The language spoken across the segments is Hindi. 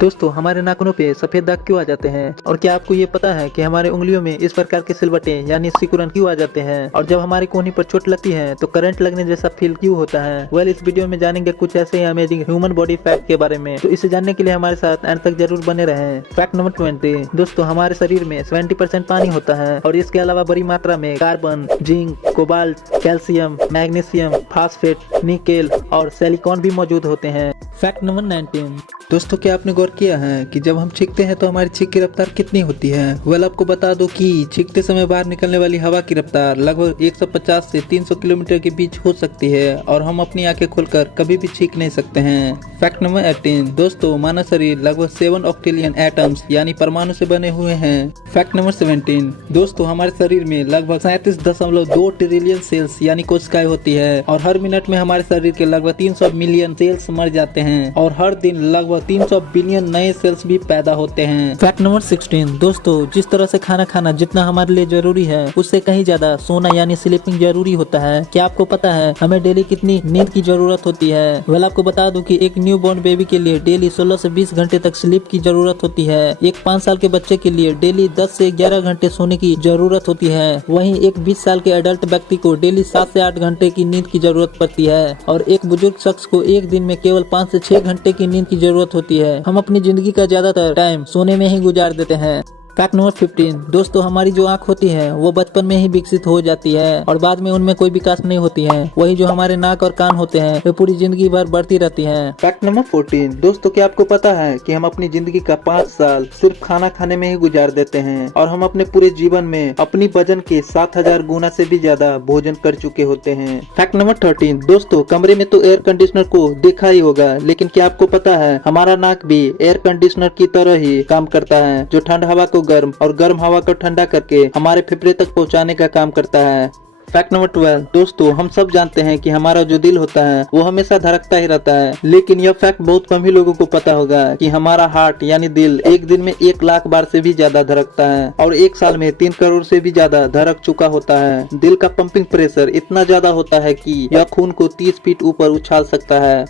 दोस्तों, हमारे नाखूनों पे सफेद दाग क्यों आ जाते हैं? और क्या आपको ये पता है कि हमारे उंगलियों में इस प्रकार के सिलवटे यानी सिकुड़न क्यों आ जाते हैं? और जब हमारी कोहनी पर चोट लगती है तो करंट लगने जैसा फील क्यों होता है? इस वीडियो में जानेंगे कुछ ऐसे अमेजिंग ह्यूमन बॉडी फैक्ट के बारे में। तो इसे जानने के लिए हमारे साथ एंड तक जरूर बने रहें। Fact number 20। दोस्तों, हमारे शरीर में 70% पानी होता है और इसके अलावा बड़ी मात्रा में carbon, zinc, cobalt, calcium, magnesium, phosphate, nickel और सिलिकॉन भी मौजूद होते हैं। Fact number 19। दोस्तों, क्या आपने गौर किया है कि जब हम छींकते हैं तो हमारी छींक की रफ्तार कितनी होती है? आपको बता दो कि छींकते समय बाहर निकलने वाली हवा की रफ्तार लगभग 150 से 300 किलोमीटर के बीच हो सकती है और हम अपनी आंखें खोलकर कभी भी छींक नहीं सकते हैं। Fact number 18। दोस्तों, मानव शरीर लगभग 7 ऑक्टेलियन एटम्स यानी परमाणु से बने हुए हैं। Fact number 17। दोस्तों, हमारे शरीर में लगभग 37.2 ट्रिलियन सेल्स यानी कोशिकाएं होती है और हर मिनट में हमारे शरीर के लगभग 300 मिलियन सेल्स मर जाते हैं और हर दिन लगभग 300 बिलियन नए सेल्स भी पैदा होते हैं। Fact number 16। दोस्तों, जिस तरह से खाना खाना जितना हमारे लिए जरूरी है उससे कहीं ज्यादा सोना यानी स्लीपिंग जरूरी होता है। क्या आपको पता है हमें डेली कितनी नींद की जरूरत होती है? आपको बता दूं कि एक न्यू बॉर्न बेबी के लिए डेली 16 से 20 घंटे तक स्लीप की जरूरत होती है। एक 5 साल के बच्चे के लिए डेली 10 से 11 घंटे सोने की जरूरत होती है। वहीं एक 20 साल के एडल्ट व्यक्ति को डेली 7 से 8 घंटे की नींद की जरूरत पड़ती है और एक बुजुर्ग शख्स को एक दिन में केवल 5 से 6 घंटे की नींद की जरूरत होती है। हम अपनी जिंदगी का ज्यादातर टाइम सोने में ही गुजार देते हैं। Fact number 15। दोस्तों, हमारी जो आंख होती है वो बचपन में ही विकसित हो जाती है और बाद में उनमें कोई विकास नहीं होती है। वही जो हमारे नाक और कान होते हैं वे पूरी जिंदगी भर बढ़ती रहती हैं। Fact number 14। दोस्तों, क्या आपको पता है कि हम अपनी जिंदगी का 5 साल सिर्फ खाना खाने में ही गुजार देते हैं और हम अपने पूरे जीवन में अपनी वजन के 7000 गुना से भी ज्यादा भोजन कर चुके होते हैं। Fact number 13। दोस्तों, कमरे में तो एयर कंडीशनर को देखा ही होगा, लेकिन क्या आपको पता है हमारा नाक भी एयर कंडीशनर की तरह ही काम करता है, जो ठंड हवा को गर्म और गर्म हवा को ठंडा करके हमारे फेफड़े तक पहुंचाने का काम करता है। Fact number 12। दोस्तों, हम सब जानते हैं कि हमारा जो दिल होता है वो हमेशा धड़कता ही रहता है, लेकिन यह फैक्ट बहुत कम ही लोगों को पता होगा कि हमारा हार्ट यानी दिल एक दिन में 1 लाख बार से भी ज्यादा धड़कता है और एक साल में 3 करोड़ से भी ज्यादा धड़क चुका होता है। दिल का पंपिंग प्रेशर इतना ज्यादा होता है कि यह खून को 30 फीट ऊपर उछाल सकता है।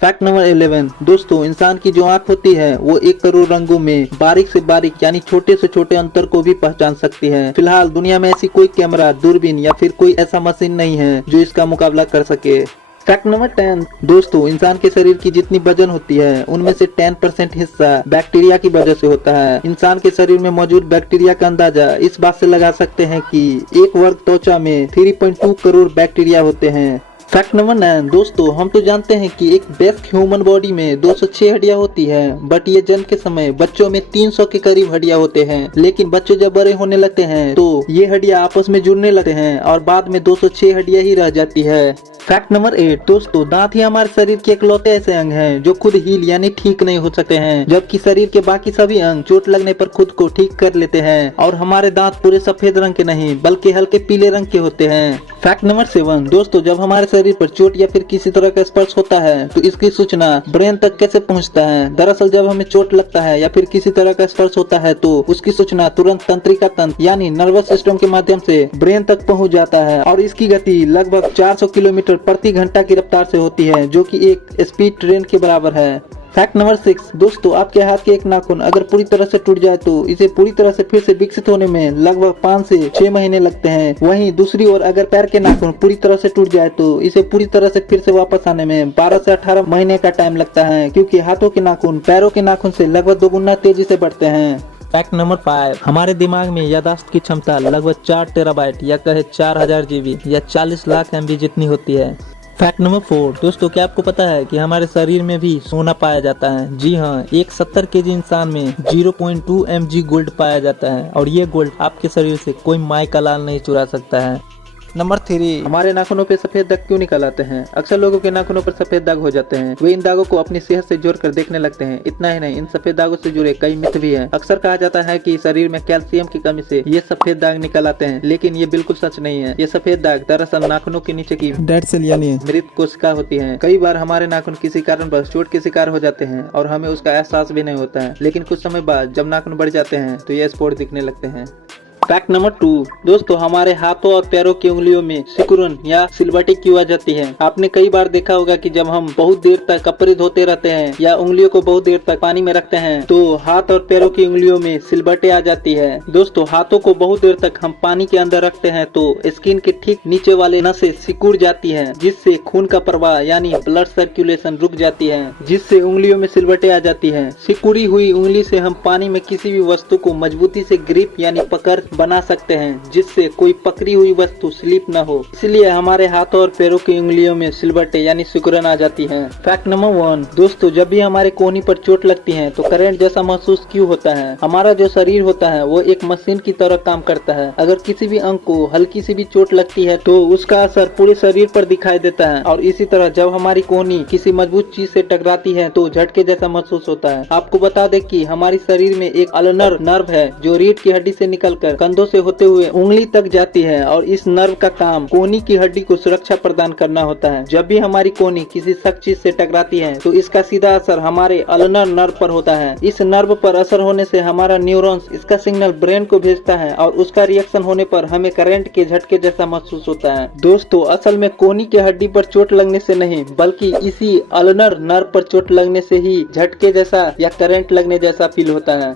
Fact number 11। दोस्तों, इंसान की जो आंख होती है वो 1 करोड़ रंगों में बारीक से बारीक यानी छोटे से छोटे अंतर को भी पहचान सकती है। फिलहाल दुनिया में ऐसी कोई कैमरा, दूरबीन या फिर कोई ऐसा मशीन नहीं है जो इसका मुकाबला कर सके। Fact number 10। दोस्तों, इंसान के शरीर की जितनी वजन होती है उनमें से 10% हिस्सा बैक्टीरिया की वजह से होता है। इंसान के शरीर में मौजूद बैक्टीरिया का अंदाजा इस बात से लगा सकते हैं कि 1 वर्ग त्वचा में 3.2 करोड़ बैक्टीरिया होते हैं। Fact number 9। दोस्तों, हम तो जानते हैं कि एक बेस्ट ह्यूमन बॉडी में 206 हड्डियां होती है, बट ये जन्म के समय बच्चों में 300 के करीब हड्डियां होते हैं, लेकिन बच्चे जब बड़े होने लगते हैं तो ये हड्डियां आपस में जुड़ने लगते हैं और बाद में 206 हड्डियां ही रह जाती है। Fact number 8। दोस्तों, दांत ही हमारे शरीर के इकलौते ऐसे अंग हैं जो खुद हील यानी ठीक नहीं हो सकते हैं, जबकि शरीर के बाकी सभी अंग चोट लगने पर खुद को ठीक कर लेते हैं और हमारे दांत पूरे सफेद रंग के नहीं बल्कि हल्के पीले रंग के होते हैं। Fact number 7। दोस्तों, जब हमारे शरीर पर चोट या फिर किसी तरह का स्पर्श होता है तो इसकी सूचना ब्रेन तक कैसे पहुंचता है? दरअसल जब हमें चोट लगता है या फिर किसी तरह का स्पर्श होता है तो उसकी सूचना तुरंत तंत्रिका तंत्र यानी नर्वस सिस्टम के माध्यम से ब्रेन तक पहुंच जाता है और इसकी गति लगभग 400 किलोमीटर प्रति घंटा की रफ्तार से होती है, जो कि एक स्पीड ट्रेन के बराबर है। Fact number 6। दोस्तों, आपके हाथ के एक नाखून अगर पूरी तरह से टूट जाए तो इसे पूरी तरह से फिर से विकसित होने में लगभग 5 से 6 महीने लगते हैं। वहीं दूसरी ओर अगर पैर के नाखून पूरी तरह से टूट जाए तो इसे पूरी तरह से फिर से वापस आने में 12 से 18 महीने का टाइम लगता है, क्योंकि हाथों के नाखून पैरों के नाखून से लगभग 2 गुना तेजी से बढ़ते हैं। Fact number 5। हमारे दिमाग में याददाश्त की क्षमता लगभग 4 टेराबाइट या कहे 4000 GB या 40 लाख MB जितनी होती है। Fact number 4। दोस्तों, क्या आपको पता है कि हमारे शरीर में भी सोना पाया जाता है? जी हाँ, एक 70 केजी इंसान में 0.2 mg गोल्ड पाया जाता है और ये गोल्ड आपके शरीर से कोई माई का लाल नहीं चुरा सकता है। नंबर 3। हमारे नाखूनों पे सफेद दाग क्यों निकल आते हैं? अक्सर लोगों के नाखूनों पर सफेद दाग हो जाते हैं। वे इन दागों को अपनी सेहत से जोड़कर देखने लगते हैं। इतना ही नहीं, इन सफेद दागों से जुड़े कई मिथ भी हैं। अक्सर कहा जाता है कि शरीर में कैल्शियम की कमी से ये सफेद दाग निकल आते हैं, लेकिन ये बिल्कुल सच नहीं है। ये सफेद दाग दरअसल नाखूनों के नीचे की डेड सेल यानी मृत कोशिका होती है। कई बार हमारे नाखून किसी कारण बस चोट के शिकार हो जाते हैं और हमें उसका एहसास भी नहीं होता है, लेकिन कुछ समय बाद जब नाखून बढ़ जाते हैं तो ये स्पॉट दिखने लगते हैं। फैक्ट नंबर 2, दोस्तों हमारे हाथों और पैरों की उंगलियों में सिकुड़न या सिलवटें क्यों आ जाती है। आपने कई बार देखा होगा कि जब हम बहुत देर तक कपड़े धोते रहते हैं या उंगलियों को बहुत देर तक पानी में रखते हैं तो हाथ और पैरों की उंगलियों में सिलवटें आ जाती है। दोस्तों हाथों को बहुत देर तक हम पानी के अंदर रखते हैं तो स्किन के ठीक नीचे वाले नसें सिकुड़ जाती है, जिससे खून का प्रवाह यानी ब्लड सर्कुलेशन रुक जाती है, जिससे उंगलियों में सिलवटें आ जाती है। सिकुड़ी हुई उंगली से हम पानी में किसी भी वस्तु को मजबूती से ग्रिप यानी पकड़ बना सकते हैं, जिससे कोई पकड़ी हुई वस्तु स्लिप न हो। इसलिए हमारे हाथों और पैरों की उंगलियों में सिलवटें यानी सिकुड़न आ जाती है। फैक्ट नंबर 1, दोस्तों जब भी हमारे कोहनी पर चोट लगती है तो करंट जैसा महसूस क्यों होता है। हमारा जो शरीर होता है वो एक मशीन की तरह काम करता है। अगर किसी भी अंग को हल्की सी भी चोट लगती है तो उसका असर पूरे शरीर पर दिखाई देता है, और इसी तरह जब हमारी कोहनी किसी मजबूत चीज से टकराती है तो झटके जैसा महसूस होता है। आपको बता दें कि हमारे शरीर में एक अल्नर नर्व है जो रीढ़ की हड्डी से निकलकर कंधों से होते हुए उंगली तक जाती है, और इस नर्व का काम कोहनी की हड्डी को सुरक्षा प्रदान करना होता है। जब भी हमारी कोहनी किसी सख्त चीज से टकराती है तो इसका सीधा असर हमारे अल्नर नर्व पर होता है। इस नर्व पर असर होने से हमारा न्यूरॉन्स इसका सिग्नल ब्रेन को भेजता है, और उसका रिएक्शन होने पर हमें करंट के झटके जैसा महसूस होता है। दोस्तों असल में कोहनी की हड्डी पर चोट लगने से नहीं बल्कि इसी अल्नर नर्व पर चोट लगने से ही झटके जैसा या करंट लगने जैसा फील होता है।